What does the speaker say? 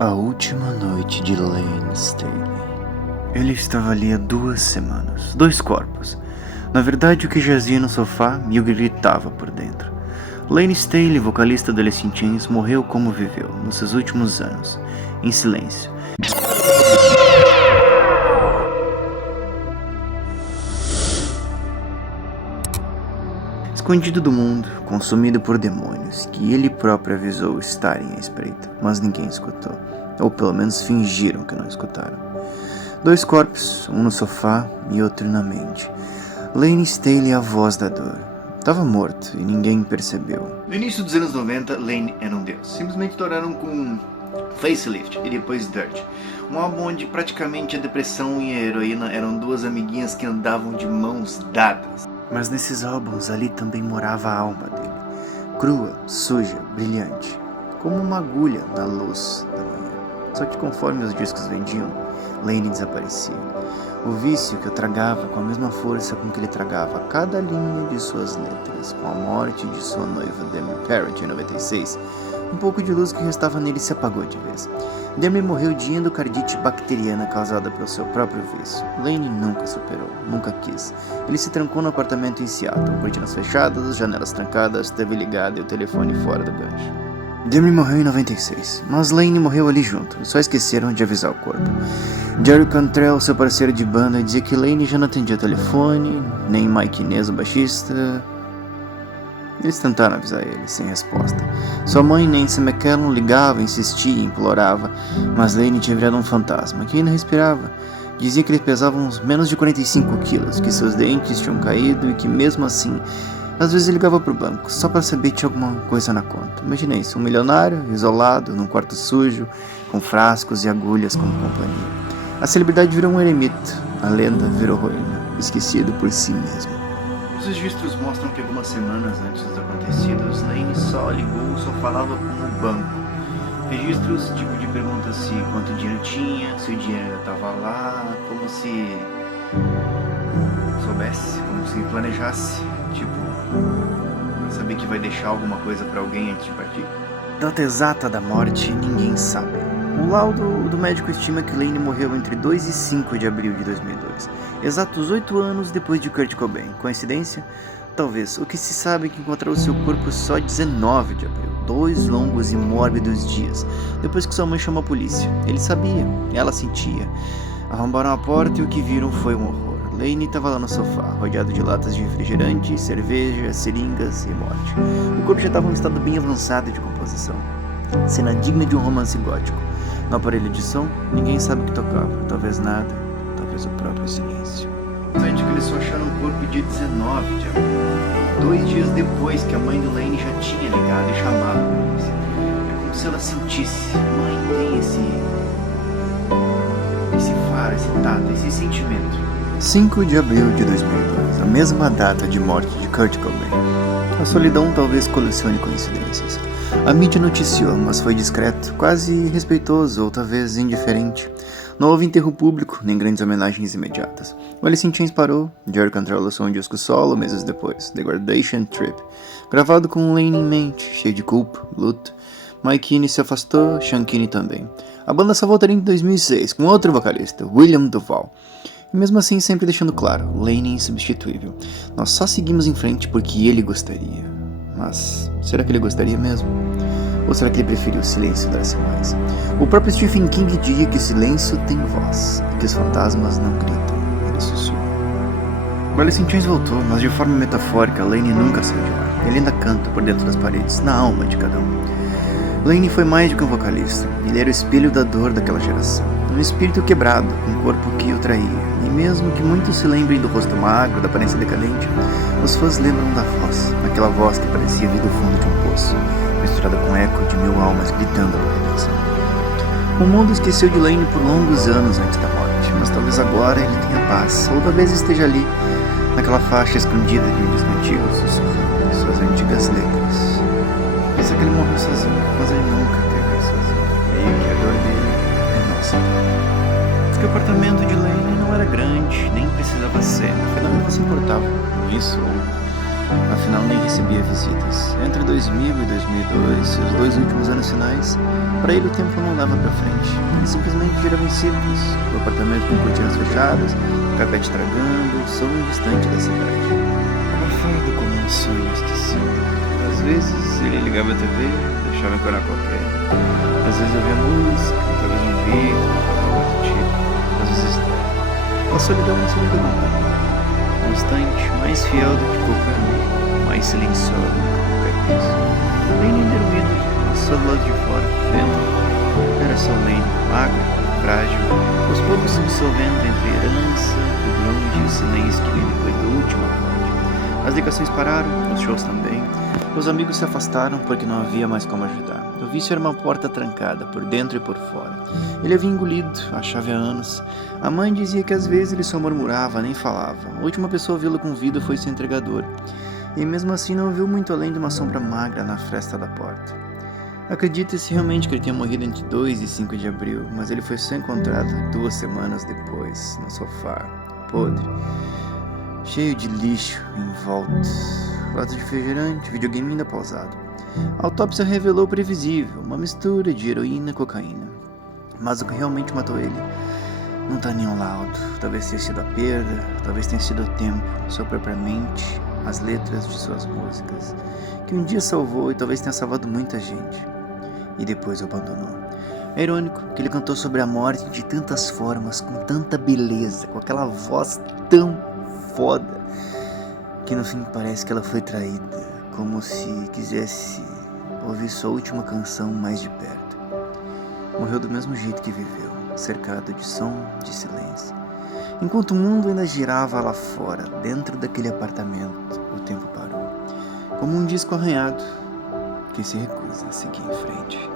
A última noite de Layne Staley. Ele estava ali há 2 semanas. 2 corpos. Na verdade, o que jazia no sofá e o que gritava por dentro. Layne Staley, vocalista do Alice in Chains, morreu como viveu, nos seus últimos anos, em silêncio. Escondido do mundo, consumido por demônios, que ele próprio avisou estarem à espreita, mas ninguém escutou, ou pelo menos fingiram que não escutaram. 2 corpos, um no sofá e outro na mente. Layne Staley, a voz da dor. Estava morto e ninguém percebeu. No início dos anos 90, Layne era um deus. Simplesmente estouraram com Facelift e depois Dirt. Um álbum onde praticamente a depressão e a heroína eram 2 amiguinhas que andavam de mãos dadas. Mas nesses álbuns ali também morava a alma dele. Crua, suja, brilhante. Como uma agulha na luz da manhã. Só que conforme os discos vendiam, Layne desaparecia. O vício que eu tragava com a mesma força com que ele tragava cada linha de suas letras. Com a morte de sua noiva Demi Parrott em 96, um pouco de luz que restava nele se apagou de vez. Demi morreu de endocardite bacteriana causada pelo seu próprio vício. Layne nunca superou, nunca quis. Ele se trancou no apartamento em Seattle, cortinas fechadas, janelas trancadas, TV ligada e o telefone fora do gancho. Demi morreu em 96, mas Layne morreu ali junto, só esqueceram de avisar o corpo. Jerry Cantrell, seu parceiro de banda, dizia que Layne já não atendia o telefone, nem Mike Inez, o baixista. Eles tentaram avisar ele, sem resposta. Sua mãe, Nancy McCallum, ligava, insistia, implorava, mas Layne tinha virado um fantasma, que ainda respirava. Dizia que ele pesava uns menos de 45 quilos, que seus dentes tinham caído e que mesmo assim, às vezes ele ligava pro banco, só para saber que tinha alguma coisa na conta. Imagina isso, um milionário, isolado, num quarto sujo, com frascos e agulhas como companhia. A celebridade virou um eremita, a lenda virou ruína, esquecido por si mesmo. Os registros mostram que algumas semanas antes dos acontecidos, Layne só ligou, só falava com o banco. Registros tipo de perguntas se quanto dinheiro tinha, se o dinheiro ainda estava lá, como se soubesse, como se planejasse, tipo, saber que vai deixar alguma coisa para alguém antes de partir. Data exata da morte, ninguém sabe. O laudo do médico estima que Layne morreu entre 2 e 5 de abril de 2002, exatos 8 anos depois de Kurt Cobain. Coincidência? Talvez. O que se sabe é que encontrou seu corpo só 19 de abril, 2 longos e mórbidos dias, depois que sua mãe chamou a polícia. Ele sabia, ela sentia. Arrombaram a porta e o que viram foi um horror. Layne estava lá no sofá, rodeado de latas de refrigerante, cerveja, seringas e morte. O corpo já estava em um estado bem avançado de composição. Cena digna de um romance gótico. No aparelho de som, ninguém sabe o que tocava. Talvez nada, talvez o próprio silêncio. Que eles só acharam o corpo dia 19 de abril. 2 dias depois que a mãe do Layne já tinha ligado e chamado a polícia. É como se ela sentisse. Mãe tem esse faro, esse tato, esse sentimento. 5 de abril de 2002, a mesma data de morte de Kurt Cobain. A solidão talvez colecione coincidências. A mídia noticiou, mas foi discreto, quase respeitoso ou talvez indiferente. Não houve enterro público, nem grandes homenagens imediatas. O Alice in Chains parou, Jerry Cantrell lançou um disco solo meses depois, The Graduation Trip, gravado com Layne em mente, cheio de culpa, luto. Mike Inez se afastou, Shankini também. A banda só voltaria em 2006, com outro vocalista, William Duval. E mesmo assim sempre deixando claro, Layne é insubstituível. Nós só seguimos em frente porque ele gostaria. Mas será que ele gostaria mesmo? Ou será que ele preferiu o silêncio durasse mais? O próprio Stephen King diria que o silêncio tem voz, e que os fantasmas não gritam, eles sussurram. O Alice in Chains voltou, mas de forma metafórica, Layne nunca saiu de lá. Ele ainda canta por dentro das paredes, na alma de cada um. Layne foi mais do que um vocalista, ele era o espelho da dor daquela geração. Um espírito quebrado, com um corpo que o traía. E mesmo que muitos se lembrem do rosto magro, da aparência decadente, os fãs lembram da voz, aquela voz que parecia vir do fundo de um poço, misturada com eco de 1000 almas gritando por redenção. O mundo esqueceu de Layne por longos anos antes da morte, mas talvez agora ele tenha paz, ou talvez esteja ali, naquela faixa escondida de um disco antigo, sussurrando suas antigas letras. Pensa que ele morreu sozinho, mas ele nunca teve sozinho. Meio que a dor dele é nossa. Porque o apartamento de Layne não era grande, nem precisava ser. Afinal, ele não se importava com isso ou Afinal, nem recebia visitas. Entre 2000 e 2002, seus 2 últimos anos finais, para ele o tempo não dava para frente. Ele simplesmente girava em círculos, o apartamento com cortinas fechadas, carpete tragando, som distante da cidade. Abafado como um sonho esquecido. Às vezes ele ligava a TV, deixava encorar qualquer. Às vezes ouvia música, talvez um grito, algo do tipo. Às vezes não. A solidão não se mudou. Constante, mais fiel do que qualquer amigo, mais silenciosa do que qualquer coisa. Nem ruído, só do lado de fora, dentro. Era só lento, magro, frágil, aos poucos se dissolvendo entre a herança, o grunge e o silêncio que veio depois do último acorde. As ligações pararam, os shows também. Os amigos se afastaram porque não havia mais como ajudar. O vício era uma porta trancada, por dentro e por fora. Ele havia engolido a chave há anos. A mãe dizia que às vezes ele só murmurava, nem falava. A última pessoa a vê-lo com vida foi seu entregador. E mesmo assim não viu muito além de uma sombra magra na fresta da porta. Acredita-se realmente que ele tinha morrido entre 2 e 5 de abril, mas ele foi só encontrado 2 semanas depois, no sofá, podre, cheio de lixo em volta, lata de refrigerante, videogame ainda pausado. A autópsia revelou o previsível, uma mistura de heroína e cocaína. Mas o que realmente matou ele não tá em nenhum laudo. Talvez tenha sido a perda, talvez tenha sido o tempo, sua própria mente, as letras de suas músicas, que um dia salvou e talvez tenha salvado muita gente. E depois o abandonou. É irônico que ele cantou sobre a morte de tantas formas, com tanta beleza, com aquela voz tão foda, que no fim parece que ela foi traída, como se quisesse ouvir sua última canção mais de perto. Morreu do mesmo jeito que viveu, cercado de som, de silêncio. Enquanto o mundo ainda girava lá fora, dentro daquele apartamento, o tempo parou, como um disco arranhado que se recusa a seguir em frente.